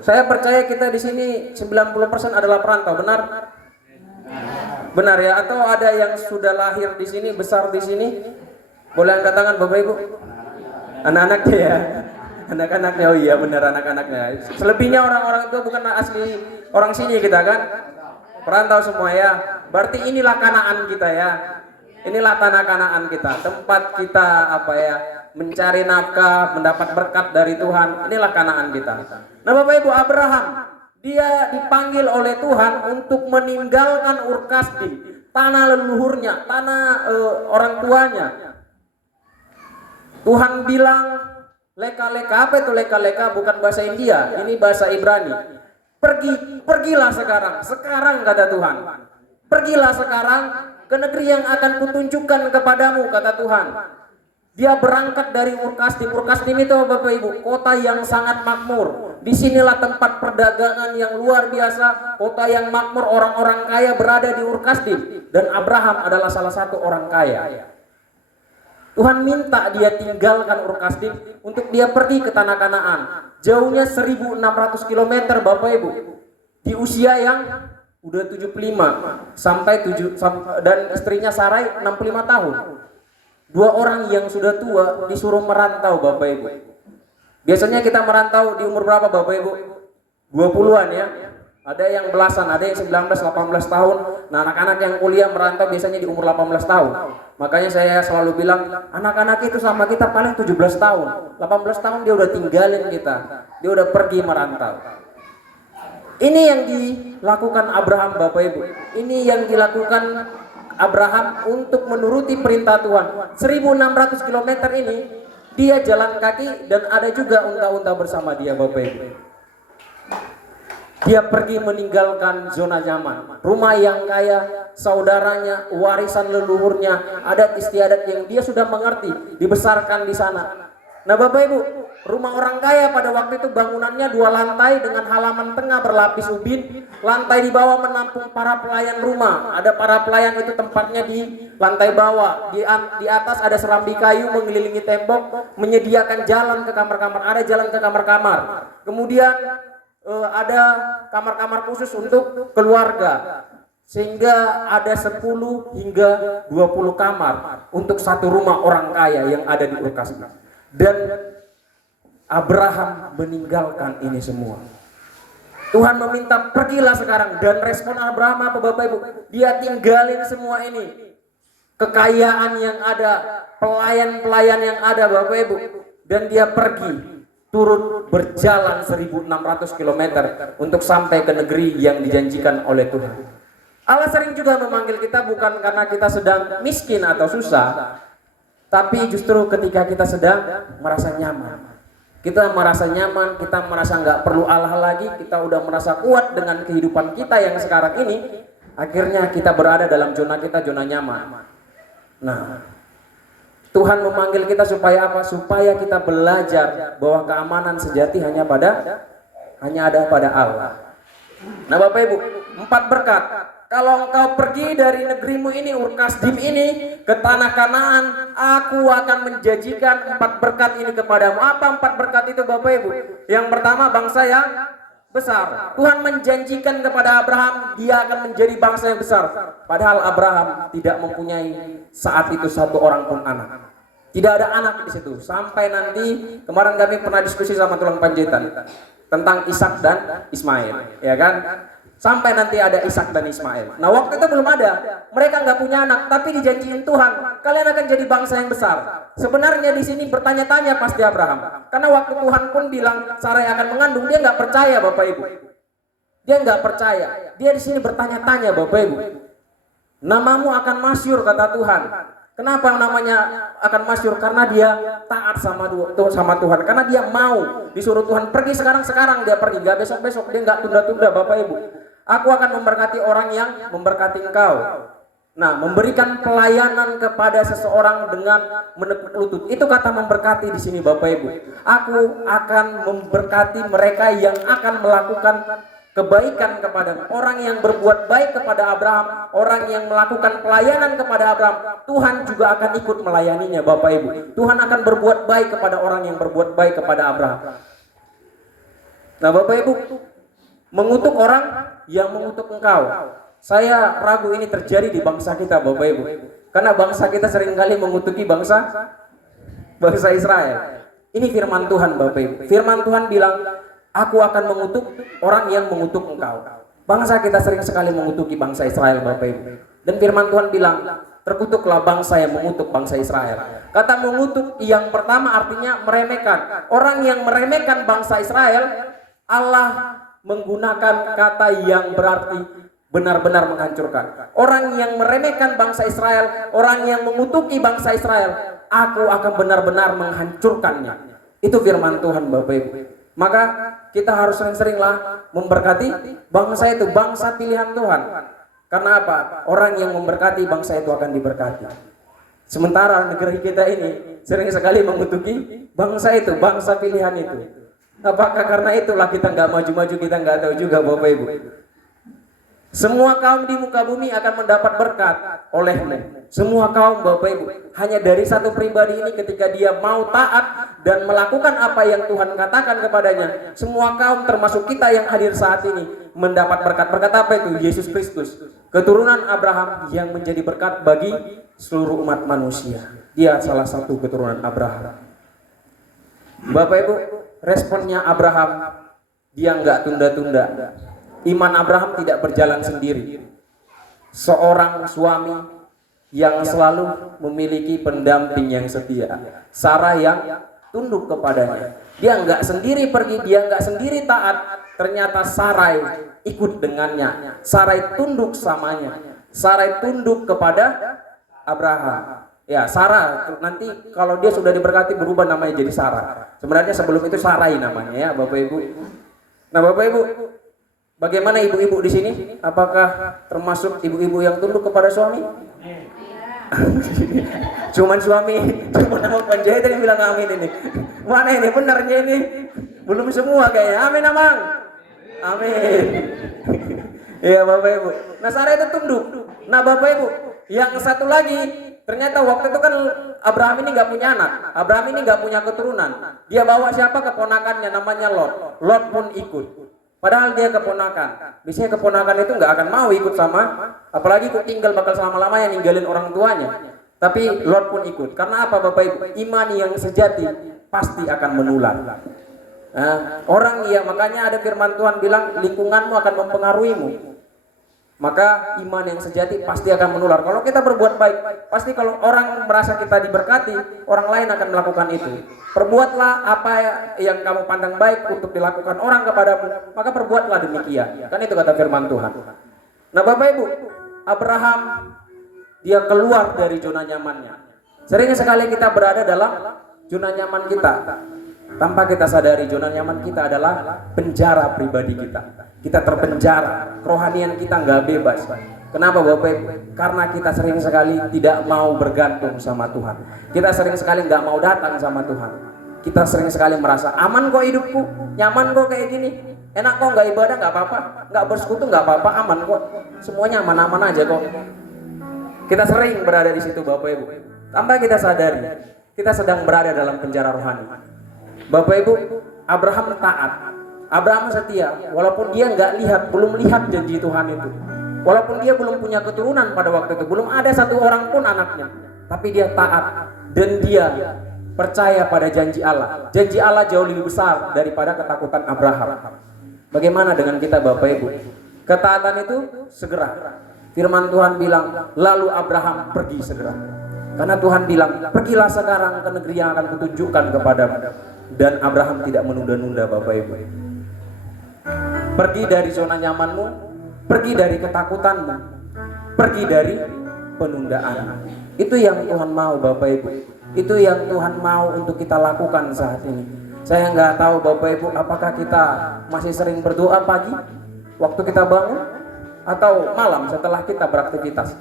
Saya percaya kita di sini 90% adalah perantau, benar? Benar ya? Atau ada yang sudah lahir di sini, besar di sini? Boleh angkat tangan Bapak Ibu? Anak-anaknya ya? Anak-anaknya, oh iya benar anak-anaknya. Selebihnya orang-orang itu bukan asli orang sini kita kan? Perantau semua ya. Berarti inilah Kanaan kita ya. Inilah tanah Kanaan kita, tempat kita apa ya, mencari nafkah, mendapat berkat dari Tuhan. Inilah Kanaan kita. Nah Bapak Ibu, Abraham dia dipanggil oleh Tuhan untuk meninggalkan Ur Kasdim, tanah leluhurnya, tanah orang tuanya. Tuhan bilang leka-leka, apa itu leka-leka? Bukan bahasa India, ini bahasa Ibrani. Pergilah sekarang kata Tuhan. Pergilah sekarang ke negeri yang akan kutunjukkan kepadamu, kata Tuhan. Dia berangkat dari Ur Kasdim. Ur Kasdim itu Bapak Ibu, kota yang sangat makmur. Disinilah tempat perdagangan yang luar biasa, kota yang makmur, orang-orang kaya berada di Ur Kasdim. Dan Abraham adalah salah satu orang kaya. Tuhan minta dia tinggalkan Ur Kasdim untuk dia pergi ke tanah Kanaan. Jauhnya 1600 km Bapak Ibu. Di usia yang udah 75 sampai 7 dan istrinya Sarai 65 tahun. Dua orang yang sudah tua disuruh merantau Bapak Ibu. Biasanya kita merantau di umur berapa Bapak Ibu? 20-an ya. Ada yang belasan, ada yang 19, 18 tahun. Nah anak-anak yang kuliah merantau biasanya di umur 18 tahun. Makanya saya selalu bilang, anak-anak itu sama kita paling 17 tahun. 18 tahun dia udah tinggalin kita. Dia udah pergi merantau. Ini yang dilakukan Abraham Bapak Ibu. Ini yang dilakukan Abraham untuk menuruti perintah Tuhan. 1600 km ini dia jalan kaki dan ada juga unta-unta bersama dia Bapak Ibu. Dia pergi meninggalkan zona nyaman, rumah yang kaya, saudaranya, warisan leluhurnya, adat istiadat yang dia sudah mengerti, dibesarkan di sana. Nah Bapak Ibu, rumah orang kaya pada waktu itu bangunannya 2 lantai dengan halaman tengah berlapis ubin. Lantai di bawah menampung para pelayan rumah. Ada para pelayan itu tempatnya di lantai bawah. Di atas ada serambi kayu mengelilingi tembok, menyediakan jalan ke kamar-kamar. Ada jalan ke kamar-kamar. Kemudian ada kamar-kamar khusus untuk keluarga. Sehingga ada 10 hingga 20 kamar untuk satu rumah orang kaya yang ada di Ur Kasdim. Dan Abraham meninggalkan ini semua. Tuhan meminta pergilah sekarang. Dan respon Abraham apa Bapak Ibu? Dia tinggalin semua ini. Kekayaan yang ada, pelayan-pelayan yang ada Bapak Ibu. Dan dia pergi turun berjalan 1600 km untuk sampai ke negeri yang dijanjikan oleh Tuhan. Allah sering juga memanggil kita bukan karena kita sedang miskin atau susah, tapi justru ketika kita sedang merasa nyaman. Kita merasa nyaman, kita merasa nggak perlu Allah lagi, kita udah merasa kuat dengan kehidupan kita yang sekarang ini. Akhirnya kita berada dalam zona kita, zona nyaman. Nah, Tuhan memanggil kita supaya apa? Supaya kita belajar bahwa keamanan sejati hanya ada pada Allah. Nah Bapak Ibu, 4 berkat. Kalau engkau pergi dari negerimu ini, Ur Kasdim ini, ke tanah Kanaan, aku akan menjanjikan 4 berkat ini kepadamu. Apa 4 berkat itu Bapak Ibu? Yang pertama, bangsa yang besar. Tuhan menjanjikan kepada Abraham, dia akan menjadi bangsa yang besar. Padahal Abraham tidak mempunyai saat itu satu orang pun anak. Tidak ada anak di situ. Sampai nanti, kemarin kami pernah diskusi sama tulang panjaitan tentang Ishak dan Ismail, ya kan? Sampai nanti ada Ishak dan Ismail. Nah waktu itu belum ada, mereka nggak punya anak, tapi dijanjiin Tuhan, kalian akan jadi bangsa yang besar. Sebenarnya di sini bertanya-tanya pasti Abraham, karena waktu Tuhan pun bilang Sarai akan mengandung, dia nggak percaya Bapak Ibu. Dia nggak percaya. Dia di sini bertanya-tanya Bapak Ibu. Namamu akan masyhur kata Tuhan. Kenapa namanya akan masyhur? Karena dia taat sama Tuhan. Karena dia mau disuruh Tuhan pergi sekarang dia pergi, nggak besok-besok, dia nggak tunda-tunda Bapak Ibu. Aku akan memberkati orang yang memberkati engkau. Nah, memberikan pelayanan kepada seseorang dengan menepuk lutut. Itu kata memberkati di sini Bapak Ibu. Aku akan memberkati mereka yang akan melakukan kebaikan kepada orang yang berbuat baik kepada Abraham, orang yang melakukan pelayanan kepada Abraham. Tuhan juga akan ikut melayaninya Bapak Ibu. Tuhan akan berbuat baik kepada orang yang berbuat baik kepada Abraham. Nah Bapak Ibu, mengutuk orang yang mengutuk engkau. Saya ragu ini terjadi di bangsa kita Bapak Ibu. Karena bangsa kita seringkali mengutuki bangsa Israel. Ini firman Tuhan Bapak Ibu. Firman Tuhan bilang, aku akan mengutuk orang yang mengutuk engkau. Bangsa kita sering sekali mengutuki bangsa Israel Bapak Ibu. Dan firman Tuhan bilang, terkutuklah bangsa yang mengutuk bangsa Israel. Kata mengutuk yang pertama artinya meremehkan. Orang yang meremehkan bangsa Israel, Allah menggunakan kata yang berarti benar-benar menghancurkan. Orang yang meremehkan bangsa Israel, orang yang mengutuki bangsa Israel, aku akan benar-benar menghancurkannya. Itu firman Tuhan Bapak Ibu. Maka kita harus sering-seringlah memberkati bangsa itu, bangsa pilihan Tuhan. Karena apa? Orang yang memberkati bangsa itu akan diberkati. Sementara negeri kita ini sering sekali mengutuki bangsa itu, bangsa pilihan itu. Apakah karena itulah kita nggak maju-maju, kita nggak tahu juga Bapak Ibu. Semua kaum di muka bumi akan mendapat berkat olehmu. Semua kaum Bapak Ibu. Hanya dari satu pribadi ini ketika dia mau taat dan melakukan apa yang Tuhan katakan kepadanya, semua kaum termasuk kita yang hadir saat ini mendapat berkat. Berkat apa itu? Yesus Kristus, keturunan Abraham yang menjadi berkat bagi seluruh umat manusia. Dia salah satu keturunan Abraham. Bapak Ibu, responnya Abraham, dia nggak tunda-tunda. Iman Abraham tidak berjalan sendiri. Seorang suami yang selalu memiliki pendamping yang setia, Sarah yang tunduk kepadanya. Dia nggak sendiri pergi, dia nggak sendiri taat. Ternyata Sarai ikut dengannya. Sarai tunduk samanya. Sarai tunduk kepada Abraham. Ya, Sarah nanti kalau dia sudah diberkati berubah namanya jadi Sarah. Sebenarnya sebelum itu Sarai namanya ya, Bapak Ibu. Nah, Bapak Ibu, bagaimana ibu-ibu di sini? Apakah termasuk ibu-ibu yang tunduk kepada suami? Cuman suami, cuma nama penjahit yang bilang amin ini. Mana ini benarnya ini? Belum semua kayaknya. Amin, Amang. Amin. Iya, Bapak Ibu. Nah, Sarah itu tunduk. Nah, Bapak Ibu, yang satu lagi, ternyata waktu itu kan Abraham ini nggak punya anak, Abraham ini nggak punya keturunan. Dia bawa siapa? Keponakannya, namanya Lot. Lot pun ikut. Padahal dia keponakan. Biasanya keponakan itu nggak akan mau ikut sama, apalagi ikut tinggal bakal selama-lamanya ninggalin orang tuanya. Tapi Lot pun ikut. Karena apa Bapak Ibu? Iman yang sejati pasti akan menular. Nah, orang yang makanya ada firman Tuhan bilang lingkunganmu akan mempengaruhimu. Maka iman yang sejati pasti akan menular. Kalau kita berbuat baik, pasti kalau orang merasa kita diberkati, orang lain akan melakukan itu. Perbuatlah apa yang kamu pandang baik untuk dilakukan orang kepadamu, maka perbuatlah demikian. Kan itu kata firman Tuhan. Nah Bapak Ibu, Abraham dia keluar dari zona nyamannya. Sering sekali kita berada dalam zona nyaman kita. Tanpa kita sadari zona nyaman kita adalah penjara pribadi kita. Kita terpenjara, kerohanian kita nggak bebas. Kenapa Bapak Ibu? Karena kita sering sekali tidak mau bergantung sama Tuhan. Kita sering sekali nggak mau datang sama Tuhan. Kita sering sekali merasa aman kok hidupku, nyaman kok kayak gini, enak kok nggak ibadah nggak apa-apa, nggak bersekutu nggak apa-apa, aman kok, semuanya aman-aman aja kok. Kita sering berada di situ Bapak Ibu. Tanpa kita sadari, kita sedang berada dalam penjara rohani. Bapak Ibu, Abraham taat. Abraham setia, walaupun dia belum lihat janji Tuhan itu. Walaupun dia belum punya keturunan pada waktu itu, belum ada satu orang pun anaknya. Tapi dia taat dan dia percaya pada janji Allah. Janji Allah jauh lebih besar daripada ketakutan Abraham. Bagaimana dengan kita Bapak Ibu? Ketaatan itu segera. Firman Tuhan bilang, lalu Abraham pergi segera. Karena Tuhan bilang, pergilah sekarang ke negeri yang akan kutunjukkan kepadamu. Dan Abraham tidak menunda-nunda Bapak Ibu. Pergi dari zona nyamanmu, pergi dari ketakutanmu, pergi dari penundaan. Itu yang Tuhan mau Bapak Ibu. Itu yang Tuhan mau untuk kita lakukan saat ini. Saya nggak tahu Bapak Ibu, apakah kita masih sering berdoa pagi waktu kita bangun atau malam setelah kita beraktivitas.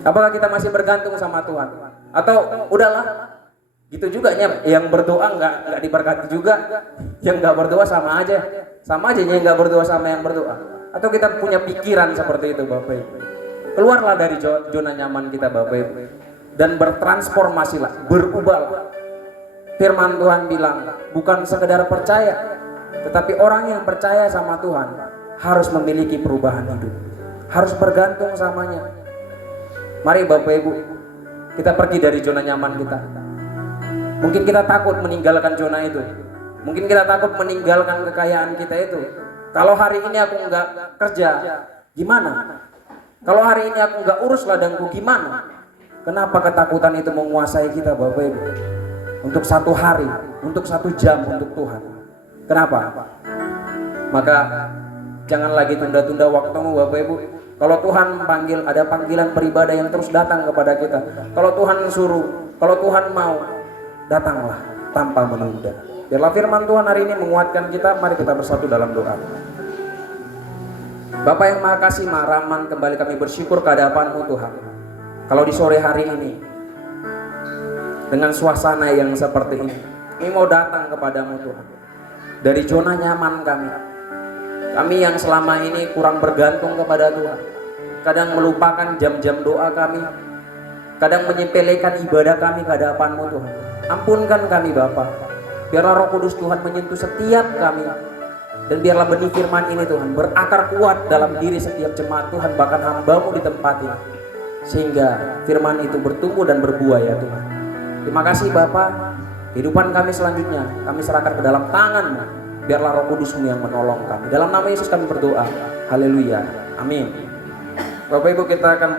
Apakah kita masih bergantung sama Tuhan? Atau udahlah, gitu juga yang berdoa nggak diberkati juga, yang nggak berdoa sama aja yang nggak berdoa sama yang berdoa. Atau kita punya pikiran seperti itu Bapak Ibu. Keluarlah dari zona nyaman kita Bapak Ibu dan bertransformasilah, berubahlah. firman Tuhan bilang, bukan sekedar percaya, tetapi orang yang percaya sama Tuhan harus memiliki perubahan hidup, harus bergantung samanya. Mari Bapak Ibu, kita pergi dari zona nyaman kita. Mungkin kita takut meninggalkan zona itu, mungkin kita takut meninggalkan kekayaan kita itu. Kalau hari ini aku nggak kerja, gimana? Kalau hari ini aku nggak urus ladangku, gimana? Kenapa ketakutan itu menguasai kita Bapak Ibu? Untuk satu hari, untuk 1 jam untuk Tuhan. Kenapa? Maka jangan lagi tunda-tunda waktumu Bapak Ibu. Kalau Tuhan panggil, ada panggilan beribadah yang terus datang kepada kita. Kalau Tuhan suruh, kalau Tuhan mau, datanglah tanpa menunda. Biarlah firman Tuhan hari ini menguatkan kita. Mari kita bersatu dalam doa. Bapa yang Maha Kasih, Maha Rahman, kembali kami bersyukur kehadapan-Mu Tuhan. Kalau di sore hari ini, dengan suasana yang seperti ini, kami mau datang kepadamu Tuhan. Dari zona nyaman kami yang selama ini kurang bergantung kepada Tuhan, kadang melupakan jam-jam doa kami, kadang menyepelekan ibadah kami ke hadapan-Mu Tuhan. Ampunkan kami Bapa. Biarlah Roh Kudus Tuhan menyentuh setiap kami, dan biarlah benih firman ini Tuhan berakar kuat dalam diri setiap jemaat Tuhan, bahkan hamba-Mu di tempat ini, sehingga firman itu bertumbuh dan berbuah ya Tuhan. Terima kasih Bapa. Kehidupan kami selanjutnya kami serahkan ke dalam tangan-Mu. Biarlah Roh Kudus-Mu yang menolong kami. Dalam nama Yesus kami berdoa. Haleluya. Amin. Bapak Ibu, kita akan